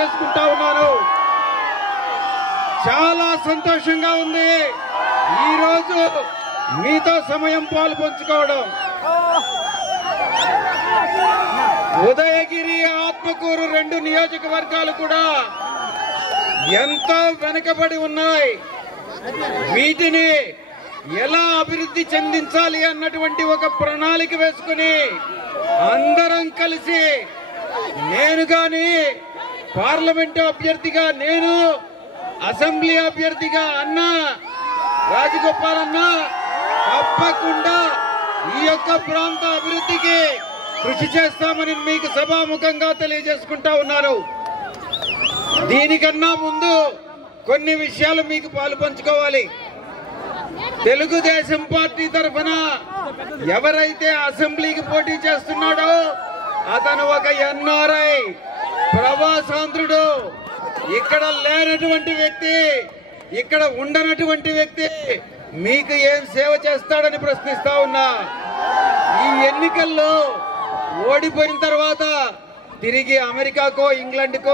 తెలియజేసుకుంటా ఉన్నాను. చాలా సంతోషంగా ఉంది ఈ రోజు మీతో సమయం పాలు పంచుకోవడం. ఉదయగిరి, ఆత్మకూరు 2 నియోజకవర్గాలు కూడా ఎంతో వెనుకబడి ఉన్నాయి. వీటిని ఎలా అభివృద్ధి చెందించాలి అన్నటువంటి ఒక ప్రణాళిక వేసుకుని అందరం కలిసి, నేను గాని పార్లమెంటు అభ్యర్థిగా, నేను అసెంబ్లీ అభ్యర్థిగా అన్న రాజగోపాల్ అన్న తప్పకుండా ఈ యొక్క ప్రాంత అభివృద్ధికి కృషి చేస్తామని మీకు సభాముఖంగా తెలియజేసుకుంటా ఉన్నారు. దీనికన్నా ముందు కొన్ని విషయాలు మీకు పాలు పంచుకోవాలి. తెలుగుదేశం పార్టీ తరఫున ఎవరైతే అసెంబ్లీకి పోటీ చేస్తున్నాడో అతను ఒక ఎన్ఆర్ఐ, ప్రవాసాంధ్రుడు, ఇక్కడ లేనటువంటి వ్యక్తి, ఇక్కడ ఉండనటువంటి వ్యక్తి. మీకు ఏం సేవ చేస్తాడని ప్రశ్నిస్తా ఉన్నా. ఈ ఎన్నికల్లో ఓడిపోయిన తర్వాత తిరిగి అమెరికాకో, ఇంగ్లాండ్కో,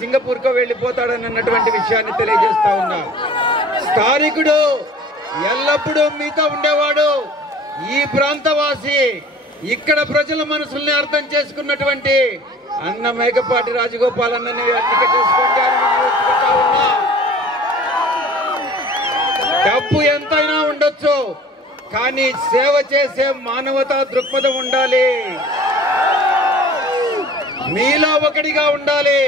సింగపూర్కో వెళ్లిపోతాడని అన్నటువంటి విషయాన్ని తెలియజేస్తా ఉన్నా. స్థానికుడు, ఎల్లప్పుడూ మీతో ఉండేవాడు, ఈ ప్రాంతవాసి, ఇక్కడ ప్రజల మనసుల్ని అర్థం చేసుకున్నటువంటి అన్న మేకపాటి రాజగోపాల్ అన్నని ఎన్నిక చేసుకోండి అని వినియోగించుకుంటా ఉన్నా. డబ్బు ఎంతైనా ఉండొచ్చు, కానీ సేవ చేసే మానవతా దృక్పథం ఉండాలి. మీలో ఒకటిగా ఉండాలి.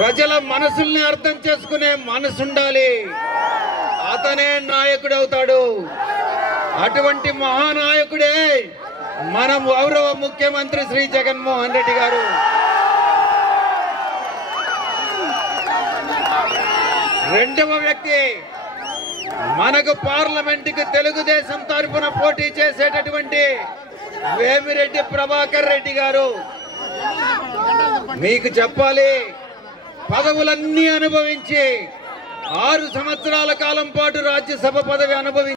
ప్రజల మనసుల్ని అర్థం చేసుకునే మనసు ఉండాలి. అతనే నాయకుడు అవుతాడు. అటువంటి మహానాయకుడే మన గౌరవ ముఖ్యమంత్రి శ్రీ జగన్మోహన్ రెడ్డి గారు. రెండవ వ్యక్తి మనకు పార్లమెంటుకు తెలుగుదేశం తరఫున పోటీ చేసేటటువంటి వేమిరెడ్డి ప్రభాకర్ రెడ్డి గారు. మీకు చెప్పాలి, పదవులన్నీ అనుభవించి 6 సంవత్సరాల కాలం పాటు రాజ్యసభ పదవి అనుభవించి